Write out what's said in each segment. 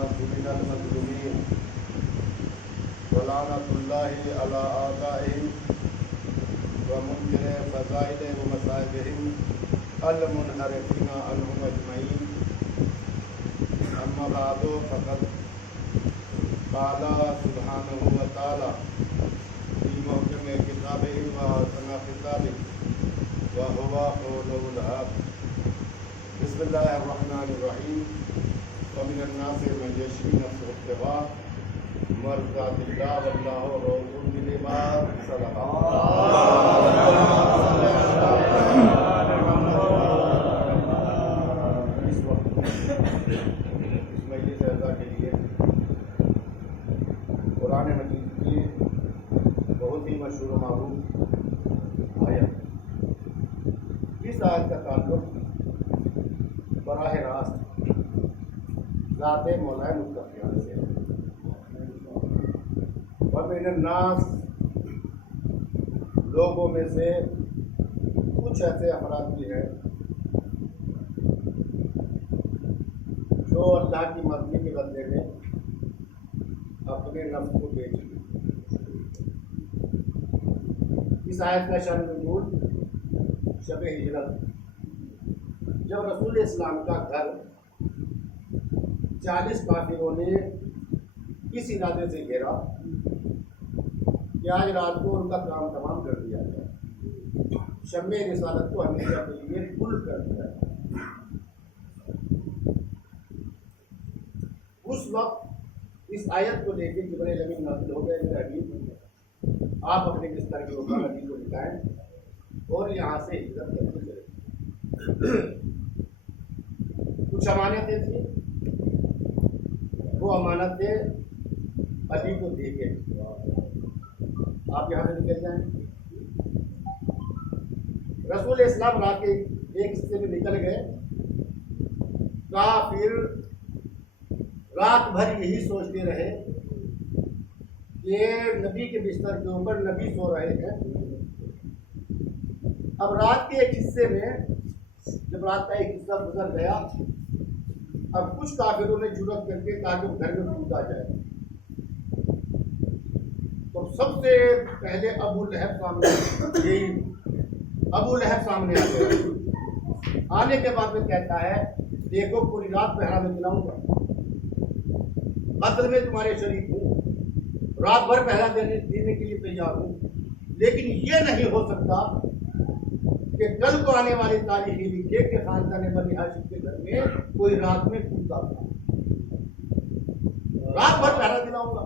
الناس من المظلومين ولعنة الله على آبائهم ومنكر فضائل ومصائبهم المنحرفين عنهم أجمعين. أما بعد فقد قال سبحانه وتعالى في محكم كتابه وأحسن خطابه وهو قوله الحق. بسم الله الرحمن الرحيم. ومن الناس من يشري نفسه ابتغاء مرضات الله والله رؤوف بالعباد. صدق اس وقت اس مجلس اعزاز کے لیے قرآن مجید کی بہت ہی مشہور و معروف آیت، اس آیت کا تعلق براہ راست ذات مولا متقیان سے. ومن الناس لوگوں میں سے کچھ ایسے افراد بھی ہیں جو اللہ کی مرضی کے بدلے میں اپنے نفس کو بیچ دیں. اس آیت کا شان نزول شب ہجرت، جب رسول اسلام کا گھر 40 کافروں نے اس ارادے سے گھیرا کہ آج رات کو ان کا کام تمام کر دیا جائے، شمع رسالت کو ہمیشہ کے لیے کل کر دیا جائے. اس وقت اس آیت کو لے کے جبرائیل امین نازل ہو گئے. میرے حبیب آپ اپنے بستر کے اوپر نبی کو لٹائیں اور یہاں سے ہجرت کرتے چلے. کچھ امانتیں تھیں، وہ امانتیں علی کو دے کے آپ یہاں سے نکل جائیں. رسول اسلام رات کے ایک حصے میں نکل گئے. کافر رات بھر یہی سوچتے رہے کہ نبی کے بستر کے اوپر نبی سو رہے ہیں. اب رات کے ایک حصے میں جب رات کا ایک حصہ گزر گیا، اب کچھ کافروں نے جرأت کر کے کہا کہ گھر میں کودا جائے. تو سب سے پہلے ابو لہب سامنے آ گیا. آنے کے بعد میں کہتا ہے دیکھو پوری رات پہرا میں دلاؤں گا، قتل میں تمہارے شریک ہوں، رات بھر پہرا دینے کے لیے تیار ہوں، لیکن یہ نہیں ہو سکتا کہ کل کو آنے والی تاریخ لکھے کہ خاندان بنی ہاشم کے گھر میں کوئی رات میں کودتا تھا. رات بھر پہرا دلاؤں گا.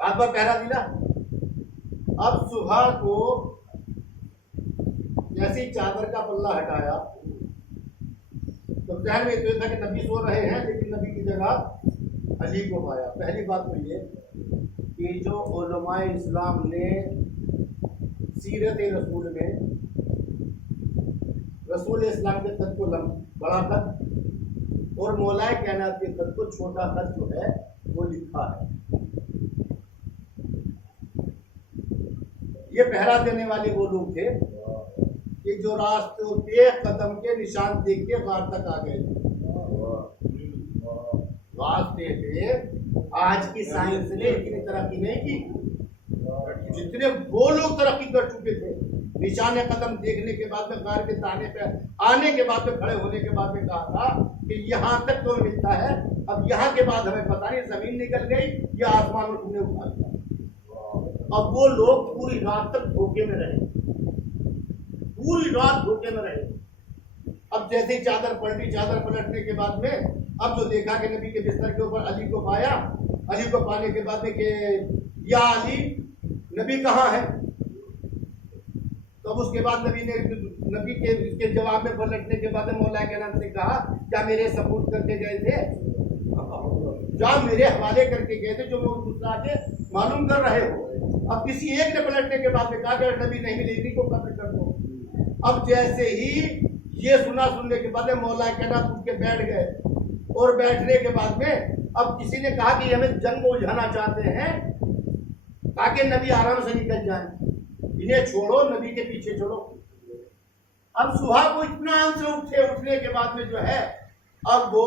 رات بھر پہرا دلا. اب صبح کو جیسی چادر کا پلہ ہٹایا تو ذہن میں تو تھا کہ نبی سو رہے ہیں، لیکن نبی کی جگہ علی کو پایا. پہلی بات تو یہ کہ جو علماء اسلام نے سیرت رسول میں رسول اسلام کے خط کو بڑا خط اور مولائے کائنات کے خط کو چھوٹا خط جو ہے وہ لکھا ہے. یہ پہرا دینے والے وہ لوگ تھے کہ جو راستوں کے قدم کے نشان دیکھ کے غار تک آ گئے. راستے پہ آج کی سائنس نے اتنی ترقی نہیں کی جتنے وہ لوگ ترقی کر چکے تھے. نشان قدم دیکھنے کے بعد میں غار کے تانے پہ آنے کے بعد میں کھڑے ہونے کے بعد میں کہا تھا کہ یہاں تک تو ملتا ہے، اب یہاں کے بعد ہمیں پتہ نہیں زمین نکل گئی یا آسمان میں تم نے اٹھا دیا. اب وہ لوگ پوری رات تک دھوکے میں رہے، پوری رات دھوکے میں رہے. اب جیسے چادر پلٹی، چادر پلٹنے کے بعد میں اب جو دیکھا کہ نبی کے بستر کے اوپر علی کو پایا. علی کو پانے کے بعد میں کہ یا علی نبی کہاں ہے؟ تب اس کے بعد نبی کے اس کے جواب میں پلٹنے کے بعد مولا کے نام سے کہا کیا میرے سپورٹ کر کے گئے تھے؟ کیا میرے حوالے کر کے گئے تھے جو وہ دوسرا کے معلوم کر رہے ہو؟ اب کسی ایک نے پلٹنے کے بعد میں کہا کہ نبی نہیں ملے گی کو قتل کر دو. اب جیسے ہی یہ سننے کے بعد مولا کے نام اٹھ کے بیٹھ گئے اور بیٹھنے کے بعد میں اب کسی نے کہا کہ ہمیں جنگ کو الجھانا چاہتے ہیں تاکہ نبی آرام سے نکل جائیں، انہیں چھوڑو، نبی کے پیچھے چھوڑو. اب صبح کو اتنا سے اٹھنے کے بعد میں جو ہے اب وہ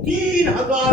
3000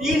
3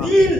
3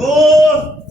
2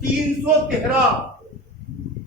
313।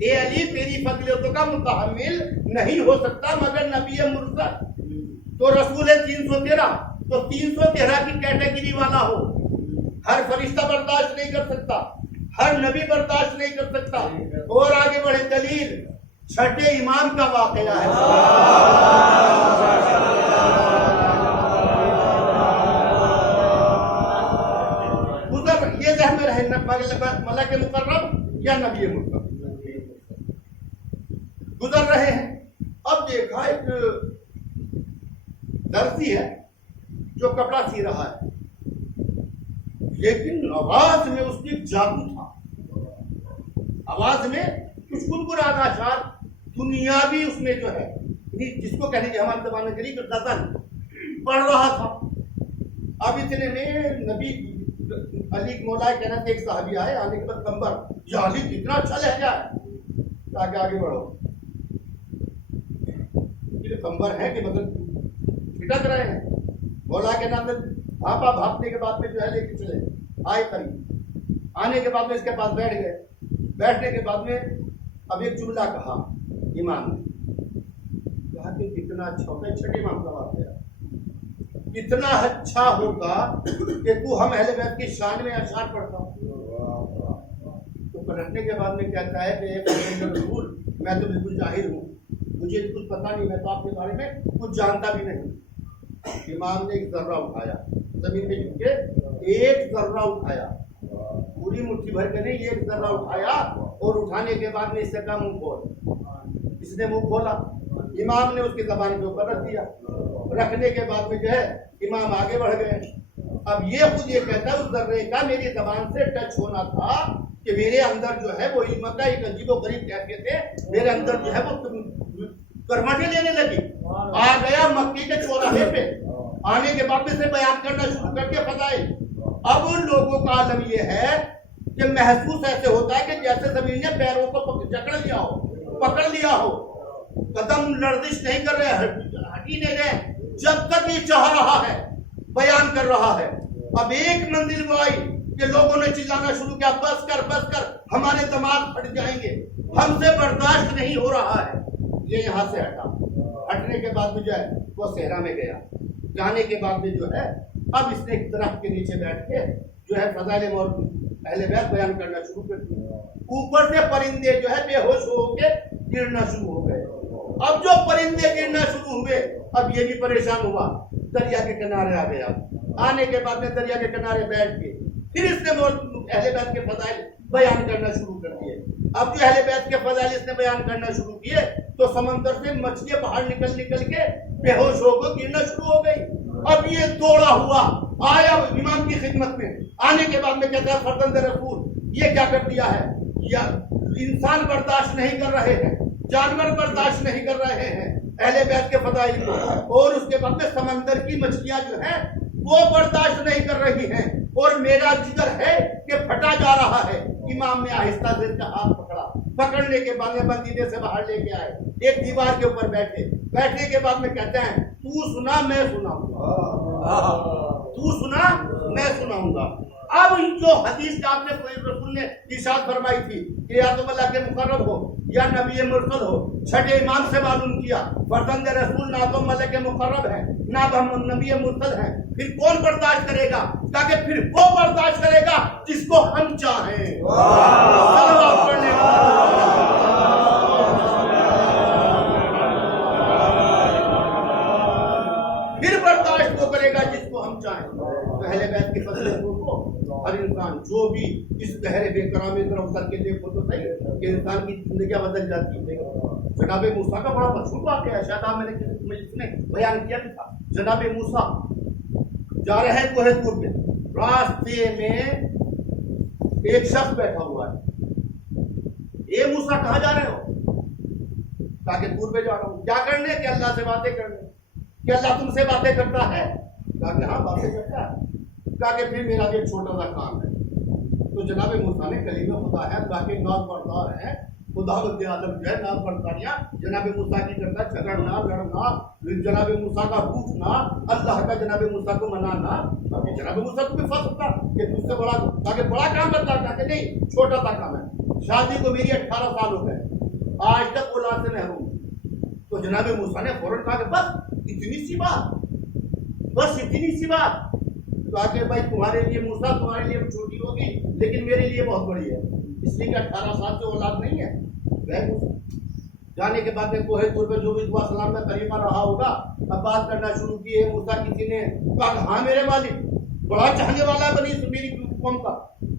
اے علی تیری فضیلتوں کا متحمل نہیں ہو سکتا مگر نبی مرسل. تو رسول ہے 313, تو 313 کی کیٹیگری والا ہو. ہر فرشتہ برداشت نہیں کر سکتا, ہر نبی برداشت نہیں کر سکتا. اور آگے بڑھے, دلیل چھٹے امام کا واقعہ ہے. گزر یہ ذہن میں رہے, ملک مکرم یا نبی مکرم گزر رہے ہیں. اب دیکھا ایک درزی ہے جو کپڑا سی رہا ہے, لیکن آواز میں اس کی جادو تھا. آواز میں کچھ گنگنانا اشعار دنیاوی اس میں جو ہے جس کو کہنے کی ہمارے زبان میں قریب غزل پڑھ رہا تھا. اب اتنے میں نبی علی مولا کہنا تھا, ایک صحابی آئے, آنے کے بعد کمبر, یہ علی کتنا اچھا لہجہ ہے, تاکہ آگے بڑھو. یہ کمبر ہے کہ مطلب پھٹک رہے ہیں. مولا کے نام میں بھاپا, بھاپنے کے بعد میں جو ہے لے کے چلے آئے قریب. آنے کے بعد میں اس کے پاس بیٹھ گئے. بیٹھنے کے بعد میں اب ایک جملہ کہا امام نے, کہا کہ کتنا اچھا ہوگا, چھٹے امام کا واقعہ, کتنا اچھا ہوگا کہ تو ہم اہل بیت کی شان میں اشعار پڑھتا. تو پلٹنے کے بعد میں کہتا ہے کہ رسول میں تو بالکل جاہل ہوں, مجھے کچھ پتا نہیں, میں تو آپ کے بارے میں کچھ جانتا بھی نہیں. امام نے ایک ذرہ اٹھایا, زمین پہ جھک کے ایک ذرہ اٹھایا, پوری مٹھی بھر کے نہیں, ایک ذرہ اٹھایا, اور اٹھانے کے بعد میں اس سے کہا منہ کھول. اس نے منہ کھولا, امام نے اس کی زبان کے اوپر رکھ دیا. رکھنے کے بعد میں جو ہے امام آگے بڑھ گئے. اب یہ خود یہ کہتا ہے اس ذرے کا میری زبان سے ٹچ ہونا تھا کہ میرے اندر جو ہے وہ علم کا ایک عجیب و غریب کیفیت ہے, میرے اندر جو ہے وہ کرمٹیں لینے لگی. آ گیا مکی کے چوراہے پہ, آنے کے بعد میں سے بیان کرنا شروع کر کے فضائل. اب ان لوگوں کا عالم یہ ہے کہ محسوس ایسے ہوتا ہے کہ جیسے زمین نے پیروں کو جکڑ لیا ہو, پکڑ لیا ہو, قدم لرزش نہیں کر رہے, ہٹی نہیں رہے, جب تک یہ چاہ رہا ہے بیان کر رہا ہے. اب ایک منزل وہ آئی کہ لوگوں نے چلانا شروع کیا, بس کر بس کر, ہمارے دماغ پھٹ جائیں گے, ہم سے برداشت نہیں ہو رہا ہے. یہ یہاں سے ہٹا. ہٹنے کے بعد میں جو ہے وہ صحرا میں گیا. جانے کے بعد میں جو ہے اب اس نے ایک درخت کے نیچے بیٹھ کے جو ہے فضائل اور اہل بیت بیان کرنا شروع کر دیا. اوپر سے پرندے جو ہے بے ہوش ہو کے گرنا شروع ہو گئے. اب جو پرندے گرنا شروع ہوئے, اب یہ بھی پریشان ہوا, دریا کے کنارے آ گیا. آنے کے بعد میں دریا کے کنارے بیٹھ کے پھر اس نے اہل بیت کے فضائل بیان کرنا شروع کر دیے. اب جو اہل بیت کے فضائل اس نے بیان کرنا شروع کیے تو سمندر سے مچھلیاں باہر نکل کے بے ہوش ہو کر گرنا شروع ہو گئی. اب یہ دوڑا ہوا آیا امام کی خدمت میں. آنے کے بعد میں کہتا ہے فرزند رسول یہ کیا کر دیا ہے, یا انسان برداشت نہیں کر رہے ہیں, جانور برداشت نہیں کر رہے ہیں اہل بیت کے فضائل کو, اور اس کے بعد میں سمندر کی مچھلیاں جو ہیں وہ برداشت نہیں کر رہی ہیں, اور میرا جگر ہے کہ پھٹا جا رہا ہے. امام نے آہستہ سے اس کا ہاتھ پکڑا. پکڑنے کے بعد میں بندیدے سے باہر لے کے آئے, ایک دیوار کے اوپر بیٹھے. بیٹھنے کے بعد میں کہتے ہیں تو سنا میں سناؤں گا, تو سنا میں سناؤں گا. اب جو حدیث کا آپ نے کوئی رسول نے ارشاد فرمائی تھی کہ یا تم اللہ کے مقرب ہو یا نبی مرسل ہو, چھٹے امام سے معلوم کیا فرزند رسول نہ تو ملک مقرب ہے نہ ہم نبی مرسل ہیں, پھر کون برداشت کرے گا؟ تاکہ پھر وہ برداشت کرے گا جس کو ہم چاہیں. صلوات پڑھنے پھر برداشت وہ کرے گا جس کو ہم چاہیں. اہل بیت کی فضیلت کو ہر انسان جو بھی اس گہرے بے کرامی طرف کر کے دیکھو تو صحیح کہ انسان کی زندگیاں بدل جاتی ہیں. جناب موسیٰ کا بڑا مشہور واقعہ ہے, شاید آپ میں نے بیان کیا تھا. جناب موسیٰ جا رہے ہیں کوہ طور پہ, راستے میں ایک شخص بیٹھا ہوا ہے. اے موسیٰ کہاں جا رہے ہو؟ کہا کہ طور پہ جا رہا ہوں. کیا کرنے؟ کہ اللہ سے باتیں کرنے. کہ اللہ تم سے باتیں کرتا ہے؟ کہا کہ ہاں باتیں کرتا ہے. کہا کہ پھر میرا بھی ایک چھوٹا سا کام ہے. تو جناب موسیٰ نے کلیم خدا ہے, باقی نام پڑھدار ہے, خدا بند عالم جو ہے نام پڑھداریاں جناب موسیٰ کی کرتا ہے, جھگڑنا لڑنا, جناب موسیٰ کا روٹنا, اللہ کا جناب موسیٰ کو منانا. جناب موسیٰ کو بھی فرق تھا کہ تجھ سے بڑا, تاکہ بڑا کام بتا, کہ نہیں چھوٹا سا کام ہے. شادی کو میری 18 سال ہو گئے، آج تک اولاد سے محروم۔ تو جناب موسیٰ نے فوراً کہا کہ بس اتنی سی بات، بس اتنی سی بات۔ کہا کہ بھائی تمہارے لیے موسیٰ تمہارے لیے چھوٹی ہوگی لیکن میرے لیے بہت بڑی ہے، اس لیے کہ 18 سال سے اولاد نہیں ہے۔ جانے کے بعد میں کوہ طور پہ جو بھی دعا سلام کا طریقہ رہا ہوگا، اب بات کرنا شروع کی ہے موسیٰ۔ کسی نے کہا کہ ہاں میرے مالک، بڑا چاہنے والا ہے بنی میری قوم کا،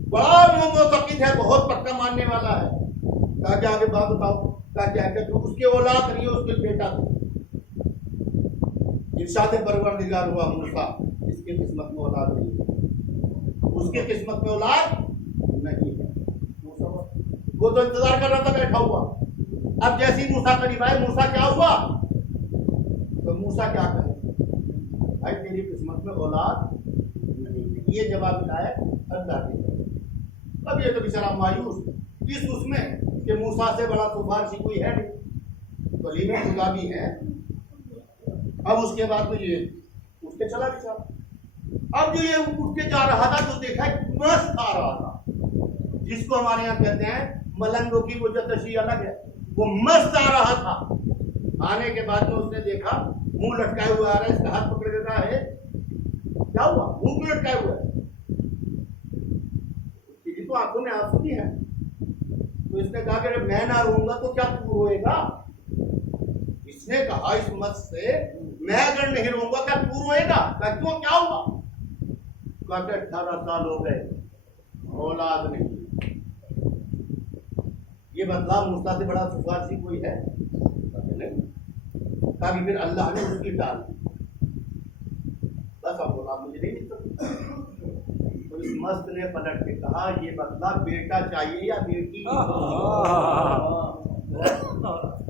بڑا معتقد ہے، بہت پکا ماننے والا ہے۔ کہا کہ آگے بات بتاؤ۔ کہا کیا کہ اس کے اولاد نہیں ہے، اس کے بیٹا تھا۔ ارشاد پروردگار ہوا موسیٰ اس کی قسمت میں اولاد نہیں ہے، اس کی قسمت میں اولاد نہیں ہے۔ وہ تو انتظار کر رہا تھا بیٹھا ہوا۔ اب جیسی موسیٰ قریب آئے، موسیٰ کیا ہوا تو موسیٰ کیا کہے، بھائی تیری قسمت میں اولاد نہیں ہے۔ یہ جواب ملا ہے اللہ کی طرف۔ اب یہ تو بیچارہ مایوس اس میں کہ موسیٰ سے بڑا سفارشی کوئی ہے نہیں، کلیم خدا بھی ہے۔ اب اس کے بعد میں یہ اٹھ کے چلا بیچارہ۔ اب جو یہ اٹھ کے جا رہا تھا تو دیکھا مست آ رہا تھا، جس کو ہمارے یہاں کہتے ہیں ملنگوں کی وہ جتشی الگ ہے، وہ مست آ رہا تھا۔ آنے کے بعد میں اس نے دیکھا منہ لٹکائے ہوئے آ رہا ہے، اس کا ہاتھ پکڑ دیتا ہے، کیا ہوا منہ کیوں لٹکائے ہوئے ہے؟ تیری تو آنکھوں میں آنسو بھی ہے۔ تو اس نے کہا کہ اگر میں نہ رہوں گا تو کیا تو روئے گا؟ اس نے کہا اس مست سے میں اگر نہیں رہوں گا کیا تو روئے گا؟ کہا کیوں کیا ہوا؟ کہا کہ 18 سال ہو گئے اولاد نہیں۔ یہ بدلا موسیٰ سے بڑا سفارشی کوئی ہے نہیں؟ کہا کہ پھر اللہ نے اس کی ڈال دی، بس اب اولاد مجھے نہیں مل سکتی۔ تو اس مست نے پلٹ کے کہا یہ بدلا بیٹا چاہیے یا بیٹی؟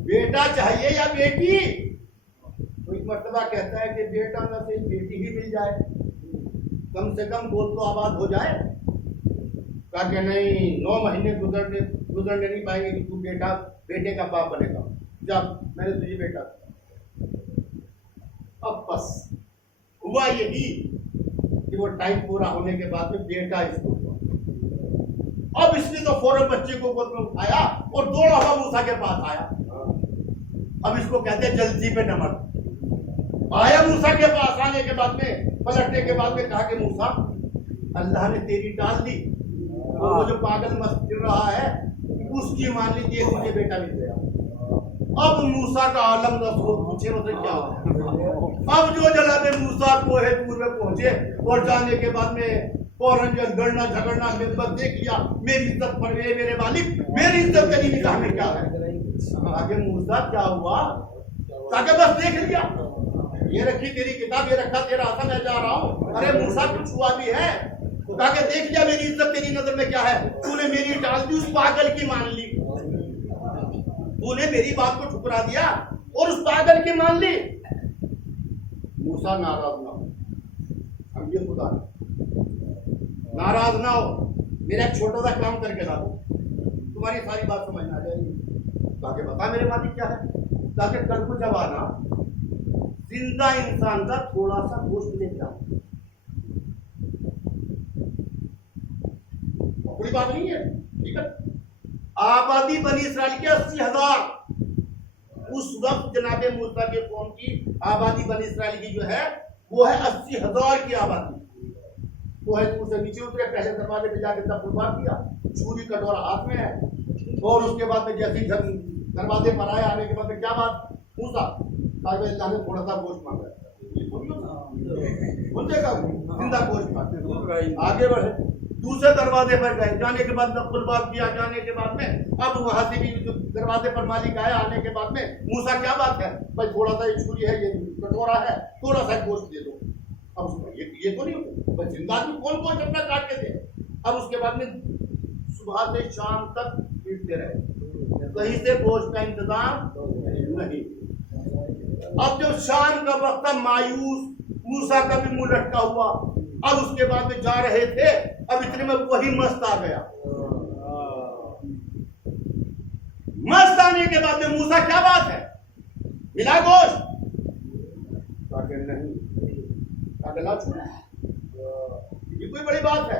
بیٹا چاہیے یا بیٹی؟ تو ایک مرتبہ کہتا ہے کہ بیٹا نہ صحیح بیٹی ہی مل جائے، کم سے کم گود تو آباد ہو جائے۔ کہا کہ نہیں، 9 مہینے گزرنے نہیں پائیں گے کہ تو بیٹے کا باپ بنے گا، جب میں نے تجھے بیٹا دیا۔ اب بس ہوا یہی کہ وہ ٹائم پورا ہونے کے بعد میں بیٹا اس کو ہوا۔ اب اس نے تو فوراً بچے کو گود میں اٹھایا اور دوڑا ہوا موسیٰ کے پاس آیا۔ اب اس کو کہتے ہیں جلدی پہ نمک۔ آیا موسیٰ کے پاس، آنے کے بعد میں پلٹنے کے بعد میں کہا کہ موسیٰ اللہ نے تیری ٹال دی، وہ جو پاگل مست پھر رہا ہے اس کی مان لیجیے مجھے بیٹا مل گیا۔ اب موسیٰ کا عالم رسول پوچھے اسے کیا ہوا۔ اب جو جناب موسیٰ کوہ طور میں پہنچے اور جانے کے بعد میں فوراً جو لڑنا جھگڑنا نسبت دیکھ لیا، میری عزت پڑ گئی، میرے والد میری عزت تیری نگاہ میں کیا ہے؟ آگے موسیٰ کیا ہوا تاکہ بس دیکھ لیا، یہ رکھی تیری کتاب، یہ رکھا تیرا آسا، میں جا رہا ہوں۔ ارے موسیٰ کچھ ہوا بھی ہے؟ تاکہ دیکھ لیا میری عزت تیری نظر میں کیا ہے، تو نے میری ٹال دی، اس پاگل کی مان لی، تو نے میری بات کو ٹھکرا دیا اور اس پاگل کی مان لی۔ موسیٰ ناراض نہ ہو، ہم یہ خدا ناراض نہ ہو، میرا ایک چھوٹا سا کام کر کے لا دو، تمہاری ساری بات سمجھ آ جائے گی۔ تاکہ بتا میرے مالک کیا ہے، تاکہ کل کو جب آنا زندہ انسان کا تھوڑا سا گوشت لے جاؤ، بڑی بات نہیں ہے، ٹھیک ہے۔ آبادی بنی اسرائیل کی 80,000 اس وقت جناب موسیٰ کے قوم کی آبادی بنی اسرائیل کی جو ہے وہ ہے 80,000 کی آبادی۔ وہ ہے سے نیچے اترے، پہلے دروازے پہ جا کے تب قربان کیا، چھری کٹورا ہاتھ میں ہے، اور اس کے بعد میں جیسے دروازے پر آئے، آنے کے بعد میں کیا بات موسیٰ اللہ نے تھوڑا سا گوشت مانگا، زندہ گوشت مانگا، آگے بڑھے دوسرے دروازے پر گئے، جانے کے بعد قربان کیا، جانے کے بعد میں اب وہاں سے بھی دروازے پر مالک آیا، آنے کے بعد میں موسیٰ کیا بات ہے بھائی، تھوڑا سا یہ چھری ہے، یہ کٹورا ہے، تھوڑا سا گوشت دے دو۔ اب اس کو یہ تو نہیں ہوتا، زندہ آدمی کون گوشت اپنا کاٹ کے دے۔ اب اس کے بعد میں صبح سے شام تک پیٹتے رہے، کہیں سے گوشت کا انتظام نہیں۔ اب جب شام کا وقت تھا، مایوس موسیٰ کا بھی منہ لٹکا ہوا، اب اس کے بعد میں جا رہے تھے، اب اتنے میں وہی مست آ گیا۔ مست آنے کے بعد میں موسیٰ کیا بات ہے، ملا گوشت؟ تاکہ نہیں، تاکہ لا چھوڑا، یہ کوئی بڑی بات ہے؟